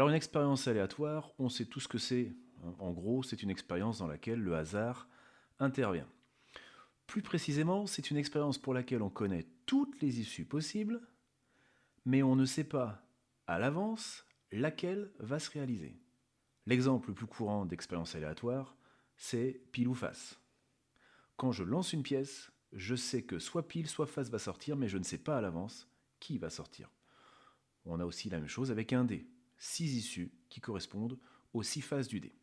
Alors une expérience aléatoire, on sait tout ce que c'est. En gros, c'est une expérience dans laquelle le hasard intervient. Plus précisément, c'est une expérience pour laquelle on connaît toutes les issues possibles, mais on ne sait pas à l'avance laquelle va se réaliser. L'exemple le plus courant d'expérience aléatoire, c'est pile ou face. Quand je lance une pièce, je sais que soit pile, soit face va sortir, mais je ne sais pas à l'avance qui va sortir. On a aussi la même chose avec un dé. 6 issues qui correspondent aux 6 faces du dé.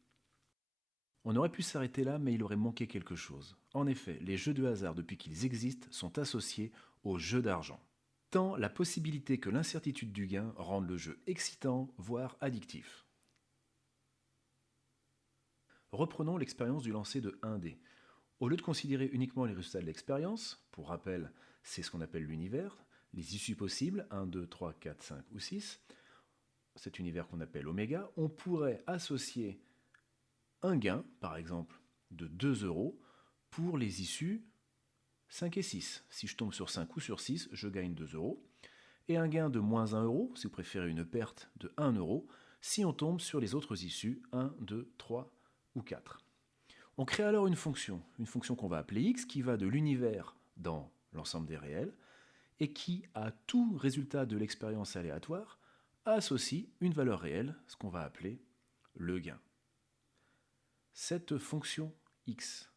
On aurait pu s'arrêter là, mais il aurait manqué quelque chose. En effet, les jeux de hasard, depuis qu'ils existent, sont associés aux jeux d'argent. Tant la possibilité que l'incertitude du gain rende le jeu excitant, voire addictif. Reprenons l'expérience du lancer de 1 dé. Au lieu de considérer uniquement les résultats de l'expérience, pour rappel, c'est ce qu'on appelle l'univers, les issues possibles, 1, 2, 3, 4, 5 ou 6, cet univers qu'on appelle oméga, on pourrait associer un gain, par exemple, de 2 euros pour les issues 5 et 6. Si je tombe sur 5 ou sur 6, je gagne 2 euros. Et un gain de moins 1 euro, si vous préférez une perte de 1 euro, si on tombe sur les autres issues 1, 2, 3 ou 4. On crée alors une fonction qu'on va appeler x, qui va de l'univers dans l'ensemble des réels, et qui, à tout résultat de l'expérience aléatoire, associe une valeur réelle, ce qu'on va appeler le gain. Cette fonction x,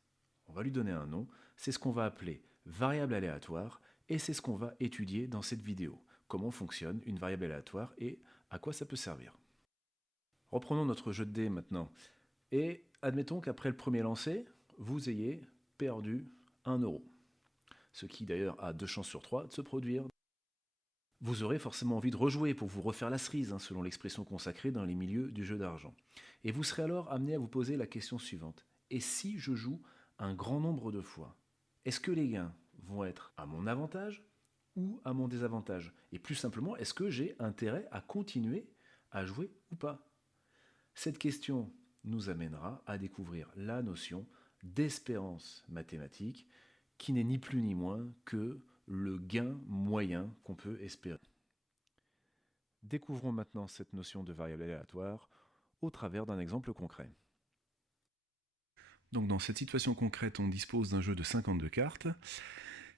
on va lui donner un nom, c'est ce qu'on va appeler variable aléatoire, et c'est ce qu'on va étudier dans cette vidéo. Comment fonctionne une variable aléatoire et à quoi ça peut servir. Reprenons notre jeu de dés maintenant. Et admettons qu'après le premier lancer, vous ayez perdu 1 euro. Ce qui d'ailleurs a 2 chances sur 3 de se produire. Vous aurez forcément envie de rejouer pour vous refaire la cerise, selon l'expression consacrée dans les milieux du jeu d'argent. Et vous serez alors amené à vous poser la question suivante. Et si je joue un grand nombre de fois, est-ce que les gains vont être à mon avantage ou à mon désavantage? Et plus simplement, est-ce que j'ai intérêt à continuer à jouer ou pas? Cette question nous amènera à découvrir la notion d'espérance mathématique, qui n'est ni plus ni moins que le gain moyen qu'on peut espérer. Découvrons maintenant cette notion de variable aléatoire au travers d'un exemple concret. Donc dans cette situation concrète, on dispose d'un jeu de 52 cartes,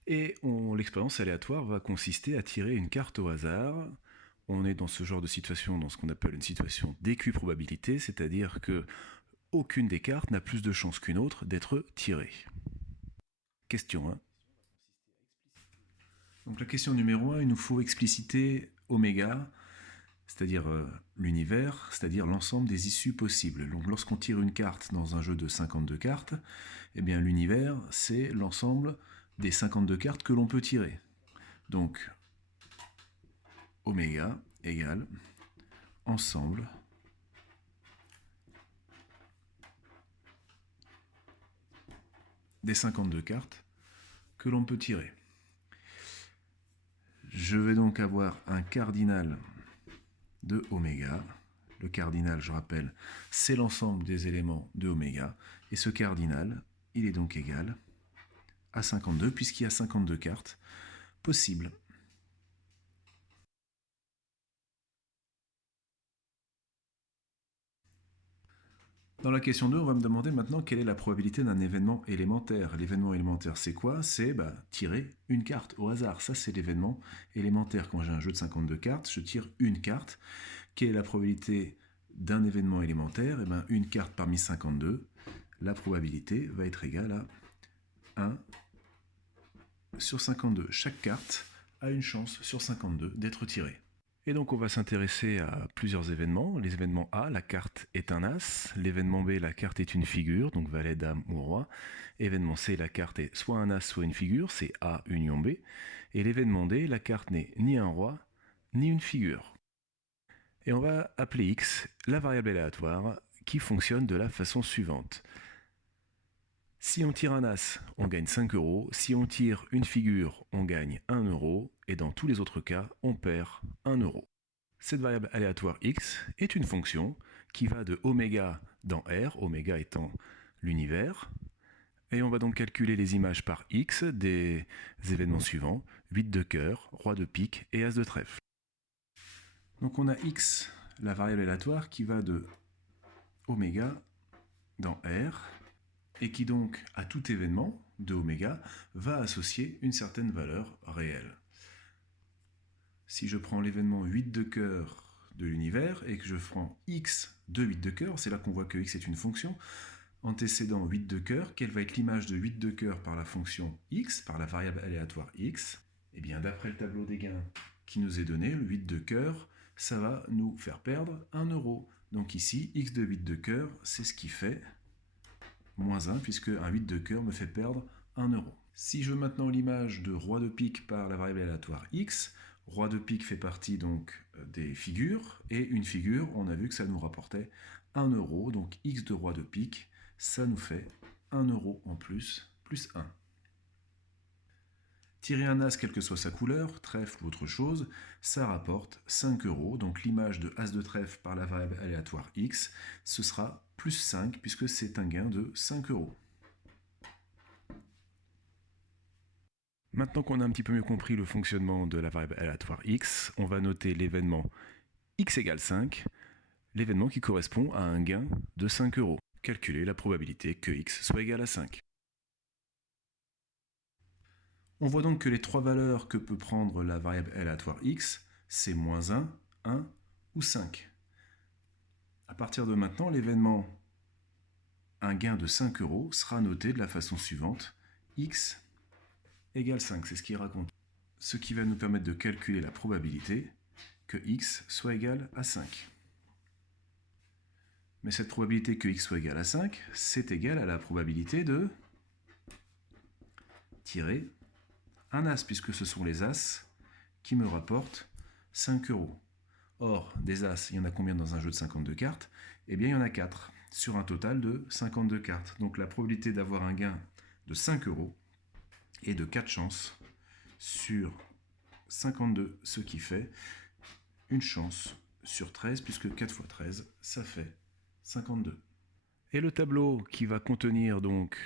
et l'expérience aléatoire va consister à tirer une carte au hasard. On est dans ce genre de situation, dans ce qu'on appelle une situation d'équiprobabilité, c'est-à-dire que aucune des cartes n'a plus de chances qu'une autre d'être tirée. Question 1. Donc la question numéro 1, il nous faut expliciter oméga, c'est-à-dire l'univers, c'est-à-dire l'ensemble des issues possibles. Donc lorsqu'on tire une carte dans un jeu de 52 cartes, eh bien l'univers, c'est l'ensemble des 52 cartes que l'on peut tirer. Donc oméga égale ensemble des 52 cartes que l'on peut tirer. Je vais donc avoir un cardinal de oméga. Le cardinal, je rappelle, c'est l'ensemble des éléments de oméga. Et ce cardinal, il est donc égal à 52, puisqu'il y a 52 cartes possibles. Dans la question 2, on va me demander maintenant quelle est la probabilité d'un événement élémentaire. L'événement élémentaire, c'est quoi? C'est tirer une carte au hasard. Ça, c'est l'événement élémentaire. Quand j'ai un jeu de 52 cartes, je tire une carte. Quelle est la probabilité d'un événement élémentaire? Eh bien, une carte parmi 52. La probabilité va être égale à 1 sur 52. Chaque carte a une chance sur 52 d'être tirée. Et donc on va s'intéresser à plusieurs événements. Les événements A, la carte est un as. L'événement B, la carte est une figure, donc valet, dame ou roi. Événement C, la carte est soit un as, soit une figure, c'est A union B. Et l'événement D, la carte n'est ni un roi, ni une figure. Et on va appeler X la variable aléatoire qui fonctionne de la façon suivante. Si on tire un as, on gagne 5 euros. Si on tire une figure, on gagne 1 euro. Et dans tous les autres cas, on perd 1 euro. Cette variable aléatoire x est une fonction qui va de oméga dans R, oméga étant l'univers. Et on va donc calculer les images par x des événements suivants, 8 de cœur, roi de pique et as de trèfle. Donc on a x, la variable aléatoire qui va de oméga dans R, et qui donc, à tout événement de oméga, va associer une certaine valeur réelle. Si je prends l'événement 8 de cœur de l'univers et que je prends x de 8 de cœur, c'est là qu'on voit que x est une fonction, antécédent 8 de cœur, quelle va être l'image de 8 de cœur par la fonction x, par la variable aléatoire x? Eh bien, d'après le tableau des gains qui nous est donné, le 8 de cœur, ça va nous faire perdre 1 euro. Donc ici, x de 8 de cœur, c'est ce qui fait moins 1, puisque un 8 de cœur me fait perdre 1 euro. Si je veux maintenant l'image de roi de pique par la variable aléatoire x, roi de pique fait partie donc des figures, et une figure, on a vu que ça nous rapportait 1 euro, donc x de roi de pique, ça nous fait 1 euro en plus 1. Tirer un as, quelle que soit sa couleur, trèfle ou autre chose, ça rapporte 5 euros. Donc l'image de as de trèfle par la variable aléatoire x, ce sera plus 5, puisque c'est un gain de 5 euros. Maintenant qu'on a un petit peu mieux compris le fonctionnement de la variable aléatoire x, on va noter l'événement x égale 5, l'événement qui correspond à un gain de 5 euros. Calculer la probabilité que x soit égal à 5. On voit donc que les trois valeurs que peut prendre la variable aléatoire x, c'est moins 1, 1 ou 5. À partir de maintenant, l'événement un gain de 5 euros sera noté de la façon suivante, x égale 5, c'est ce qu'il raconte. Ce qui va nous permettre de calculer la probabilité que x soit égal à 5. Mais cette probabilité que x soit égal à 5, c'est égal à la probabilité de tirer un as, puisque ce sont les as qui me rapportent 5 euros. Or, des as, il y en a combien dans un jeu de 52 cartes? Eh bien, il y en a 4, sur un total de 52 cartes. Donc la probabilité d'avoir un gain de 5 euros est de 4 chances sur 52, ce qui fait une chance sur 13, puisque 4 fois 13, ça fait 52. Et le tableau qui va contenir donc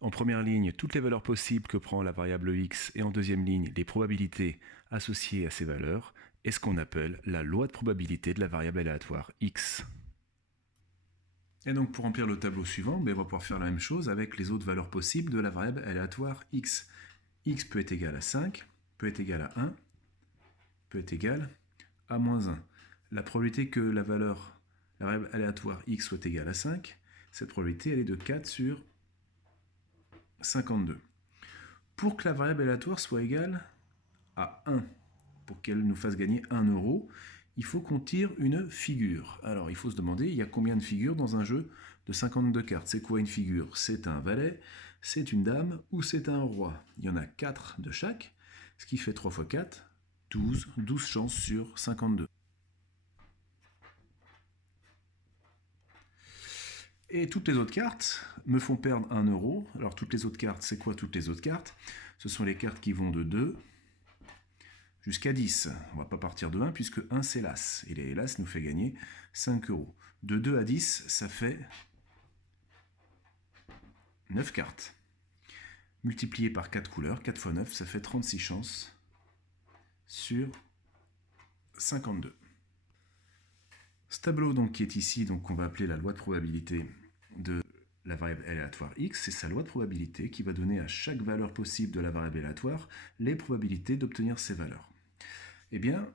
en première ligne toutes les valeurs possibles que prend la variable x et en deuxième ligne les probabilités associées à ces valeurs est ce qu'on appelle la loi de probabilité de la variable aléatoire x. Et donc pour remplir le tableau suivant, on va pouvoir faire la même chose avec les autres valeurs possibles de la variable aléatoire x. X peut être égal à 5, peut être égal à 1, peut être égal à moins 1. La probabilité que la variable aléatoire x soit égale à 5, cette probabilité elle est de 4 sur 52. Pour que la variable aléatoire soit égale à 1, pour qu'elle nous fasse gagner 1 euro, il faut qu'on tire une figure. Alors il faut se demander, il y a combien de figures dans un jeu de 52 cartes? C'est quoi une figure? C'est un valet, c'est une dame ou c'est un roi? Il y en a 4 de chaque, ce qui fait 3 fois 4, 12, 12 chances sur 52. Et toutes les autres cartes me font perdre 1 euro. Alors toutes les autres cartes, c'est quoi toutes les autres cartes? Ce sont les cartes qui vont de 2 jusqu'à 10. On ne va pas partir de 1 puisque 1 c'est l'as. Et les l'as nous fait gagner 5 euros. De 2 à 10, ça fait 9 cartes. Multiplié par 4 couleurs, 4 fois 9, ça fait 36 chances sur 52. Ce tableau donc, qui est ici, donc qu'on va appeler la loi de probabilité de la variable aléatoire x, c'est sa loi de probabilité qui va donner à chaque valeur possible de la variable aléatoire les probabilités d'obtenir ces valeurs. Eh bien,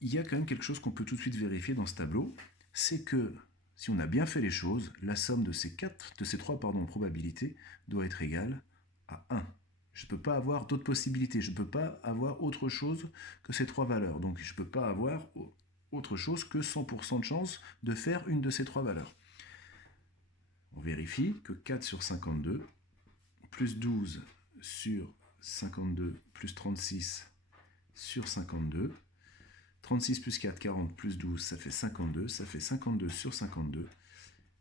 il y a quand même quelque chose qu'on peut tout de suite vérifier dans ce tableau, c'est que si on a bien fait les choses, la somme de ces trois probabilités doit être égale à 1. Je ne peux pas avoir d'autres possibilités, je ne peux pas avoir autre chose que ces trois valeurs. Donc je ne peux pas avoir autre chose que 100% de chance de faire une de ces trois valeurs. On vérifie que 4 sur 52, plus 12 sur 52, plus 36 sur 52, 36 plus 4, 40, plus 12, ça fait 52 sur 52,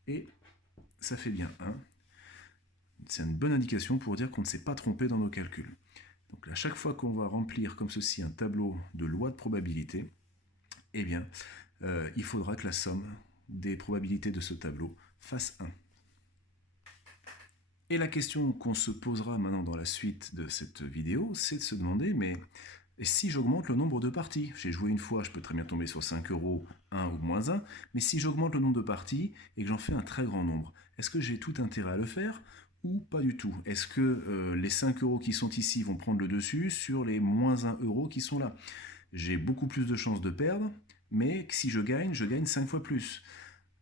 et ça fait bien 1. C'est une bonne indication pour dire qu'on ne s'est pas trompé dans nos calculs. Donc à chaque fois qu'on va remplir comme ceci un tableau de loi de probabilité, eh bien, il faudra que la somme des probabilités de ce tableau fasse 1. Et la question qu'on se posera maintenant dans la suite de cette vidéo, c'est de se demander, mais Et si j'augmente le nombre de parties, j'ai joué une fois, je peux très bien tomber sur 5 euros, 1 ou moins 1, mais si j'augmente le nombre de parties et que j'en fais un très grand nombre, est-ce que j'ai tout intérêt à le faire ou pas du tout? Est-ce que les 5 euros qui sont ici vont prendre le dessus sur les moins 1 euro qui sont là? J'ai beaucoup plus de chances de perdre, mais si je gagne 5 fois plus.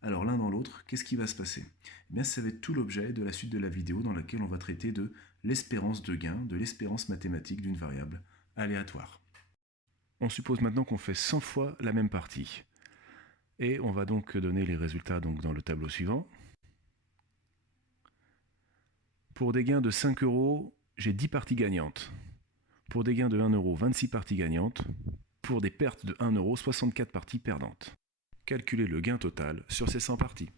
Alors l'un dans l'autre, qu'est-ce qui va se passer? Eh bien, ça va être tout l'objet de la suite de la vidéo dans laquelle on va traiter de l'espérance de gain, de l'espérance mathématique d'une variable aléatoire. On suppose maintenant qu'on fait 100 fois la même partie. Et on va donc donner les résultats donc dans le tableau suivant. Pour des gains de 5 euros, j'ai 10 parties gagnantes. Pour des gains de 1 euro, 26 parties gagnantes. Pour des pertes de 1 euro, 64 parties perdantes. Calculer le gain total sur ces 100 parties.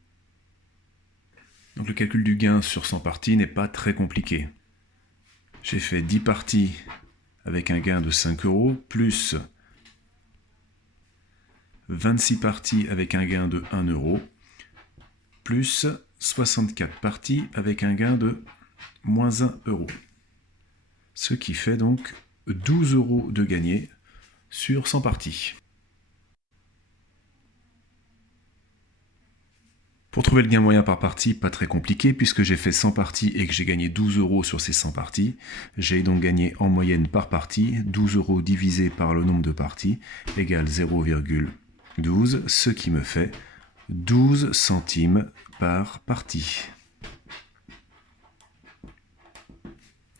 Donc le calcul du gain sur 100 parties n'est pas très compliqué. J'ai fait 10 parties avec un gain de 5 euros, plus 26 parties avec un gain de 1 euro, plus 64 parties avec un gain de moins 1 euro. Ce qui fait donc 12 euros de gagné sur 100 parties. Pour trouver le gain moyen par partie, pas très compliqué, puisque j'ai fait 100 parties et que j'ai gagné 12 euros sur ces 100 parties. J'ai donc gagné en moyenne par partie 12 euros divisé par le nombre de parties égale 0,12, ce qui me fait 12 centimes par partie.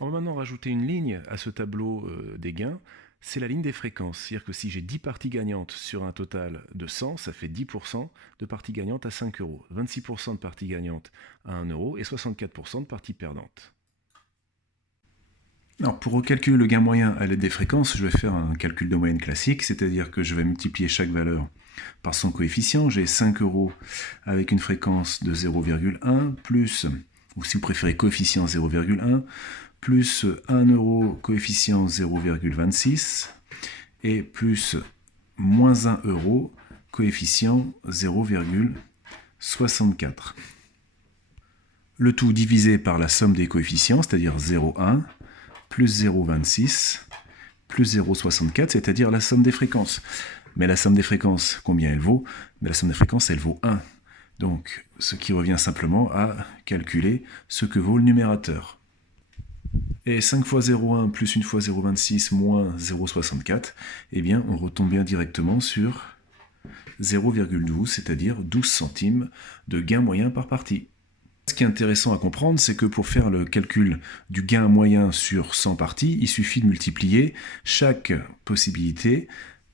On va maintenant rajouter une ligne à ce tableau des gains. C'est la ligne des fréquences. C'est-à-dire que si j'ai 10 parties gagnantes sur un total de 100, ça fait 10% de parties gagnantes à 5 euros, 26% de parties gagnantes à 1 euro et 64% de parties perdantes. Alors, pour recalculer le gain moyen à l'aide des fréquences, je vais faire un calcul de moyenne classique, c'est-à-dire que je vais multiplier chaque valeur par son coefficient. J'ai 5 euros avec une fréquence de 0,1 plus, ou si vous préférez coefficient 0,1, plus 1 euro coefficient 0,26 et plus moins 1 euro coefficient 0,64. Le tout divisé par la somme des coefficients, c'est-à-dire 0,1 plus 0,26 plus 0,64, c'est-à-dire la somme des fréquences. Mais la somme des fréquences, combien elle vaut? Mais la somme des fréquences, elle vaut 1. Donc, ce qui revient simplement à calculer ce que vaut le numérateur. Et 5 fois 0,1 plus 1 fois 0,26 moins 0,64, eh bien, on retombe bien directement sur 0,12, c'est-à-dire 12 centimes de gain moyen par partie. Ce qui est intéressant à comprendre, c'est que pour faire le calcul du gain moyen sur 100 parties, il suffit de multiplier chaque possibilité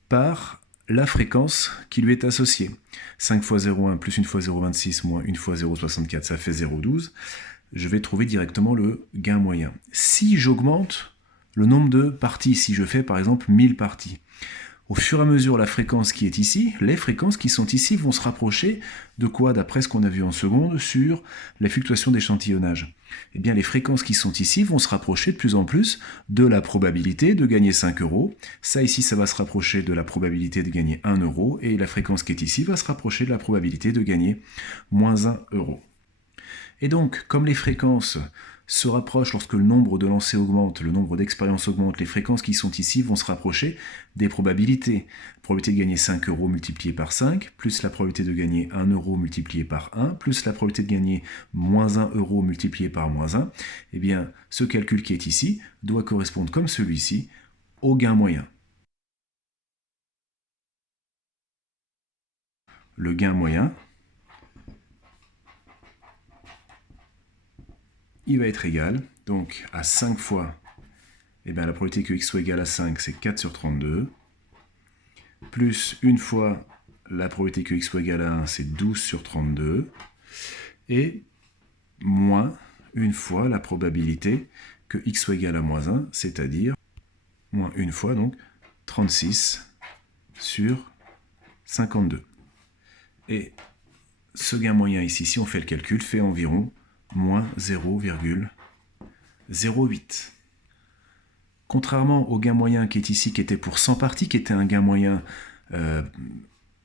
par la fréquence qui lui est associée. 5 fois 0,1 plus 1 fois 0,26 moins 1 fois 0,64, ça fait 0,12. Je vais trouver directement le gain moyen. Si j'augmente le nombre de parties, si je fais par exemple 1000 parties, au fur et à mesure la fréquence qui est ici, les fréquences qui sont ici vont se rapprocher de quoi, d'après ce qu'on a vu en seconde sur les fluctuations d'échantillonnage? Eh bien les fréquences qui sont ici vont se rapprocher de plus en plus de la probabilité de gagner 5 euros. Ça ici, ça va se rapprocher de la probabilité de gagner 1 euro, et la fréquence qui est ici va se rapprocher de la probabilité de gagner moins 1 euro. Et donc, comme les fréquences se rapprochent lorsque le nombre de lancers augmente, le nombre d'expériences augmente, les fréquences qui sont ici vont se rapprocher des probabilités. La probabilité de gagner 5 euros multipliée par 5, plus la probabilité de gagner 1 euro multiplié par 1, plus la probabilité de gagner moins 1 euro multiplié par moins 1, eh bien, ce calcul qui est ici doit correspondre comme celui-ci au gain moyen. Le gain moyen, il va être égal, donc à 5 fois, eh bien, la probabilité que x soit égal à 5, c'est 4 sur 32, plus une fois la probabilité que x soit égal à 1, c'est 12 sur 32, et moins une fois la probabilité que x soit égal à moins 1, c'est-à-dire moins une fois, donc 36 sur 52. Et ce gain moyen ici, si on fait le calcul, fait environ moins 0,08. Contrairement au gain moyen qui est ici, qui était pour 100 parties, qui était un gain moyen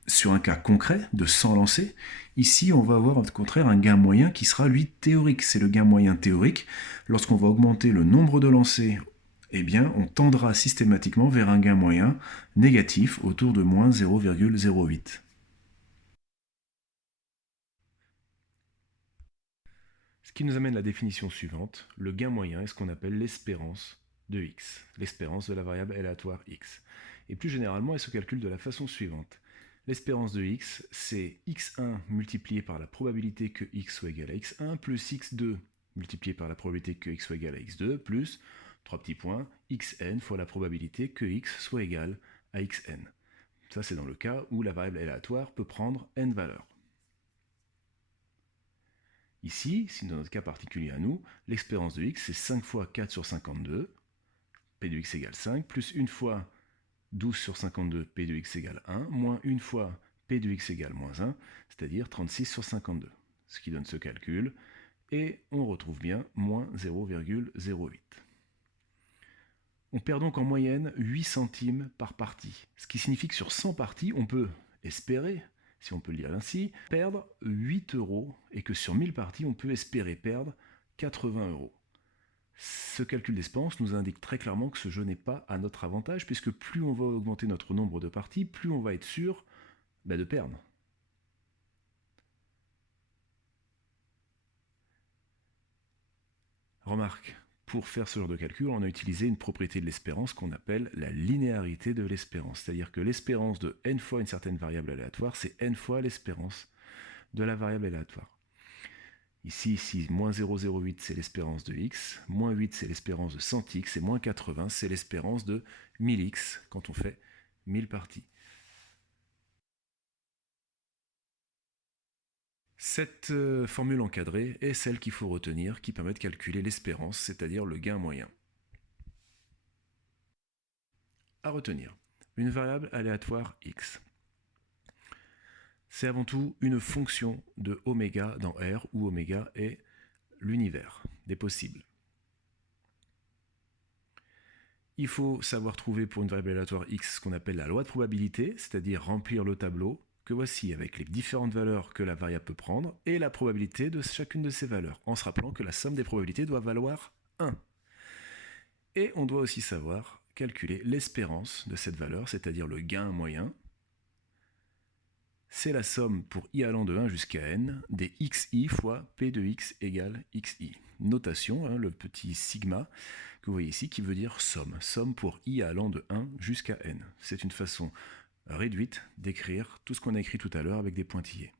sur un cas concret de 100 lancers, ici on va avoir au contraire un gain moyen qui sera lui théorique. C'est le gain moyen théorique lorsqu'on va augmenter le nombre de lancers eh bien, on tendra systématiquement vers un gain moyen négatif autour de moins 0,08. Ce qui nous amène à la définition suivante. Le gain moyen est ce qu'on appelle l'espérance de x, l'espérance de la variable aléatoire x. Et plus généralement, elle se calcule de la façon suivante. L'espérance de x, c'est x1 multiplié par la probabilité que x soit égal à x1 plus x2 multiplié par la probabilité que x soit égal à x2 plus, 3 petits points, xn fois la probabilité que x soit égal à xn. Ça, c'est dans le cas où la variable aléatoire peut prendre n valeurs. Ici, si dans notre cas particulier à nous, l'espérance de x c'est 5 fois 4 sur 52, p de x égale 5, plus 1 fois 12 sur 52, p de x égale 1, moins 1 fois p de x égale moins 1, c'est-à-dire 36 sur 52. Ce qui donne ce calcul, et on retrouve bien moins 0,08. On perd donc en moyenne 8 centimes par partie, ce qui signifie que sur 100 parties, on peut espérer, si on peut le dire ainsi, perdre 8 euros, et que sur 1000 parties, on peut espérer perdre 80 euros. Ce calcul d'espérance nous indique très clairement que ce jeu n'est pas à notre avantage, puisque plus on va augmenter notre nombre de parties, plus on va être sûr de perdre. Remarque, pour faire ce genre de calcul, on a utilisé une propriété de l'espérance qu'on appelle la linéarité de l'espérance. C'est-à-dire que l'espérance de n fois une certaine variable aléatoire, c'est n fois l'espérance de la variable aléatoire. Ici, si moins 0,08 c'est l'espérance de x, moins 8 c'est l'espérance de 100x, et moins 80 c'est l'espérance de 1000x quand on fait 1000 parties. Cette formule encadrée est celle qu'il faut retenir, qui permet de calculer l'espérance, c'est-à-dire le gain moyen. À retenir, une variable aléatoire x. C'est avant tout une fonction de oméga dans R, où oméga est l'univers des possibles. Il faut savoir trouver pour une variable aléatoire x ce qu'on appelle la loi de probabilité, c'est-à-dire remplir le tableau que voici avec les différentes valeurs que la variable peut prendre et la probabilité de chacune de ces valeurs, en se rappelant que la somme des probabilités doit valoir 1. Et on doit aussi savoir calculer l'espérance de cette valeur, c'est-à-dire le gain moyen. C'est la somme pour i allant de 1 jusqu'à n des xi fois p de x égale xi. Notation, le petit sigma que vous voyez ici qui veut dire somme. Somme pour i allant de 1 jusqu'à n. C'est une façon réduite d'écrire tout ce qu'on a écrit tout à l'heure avec des pointillés.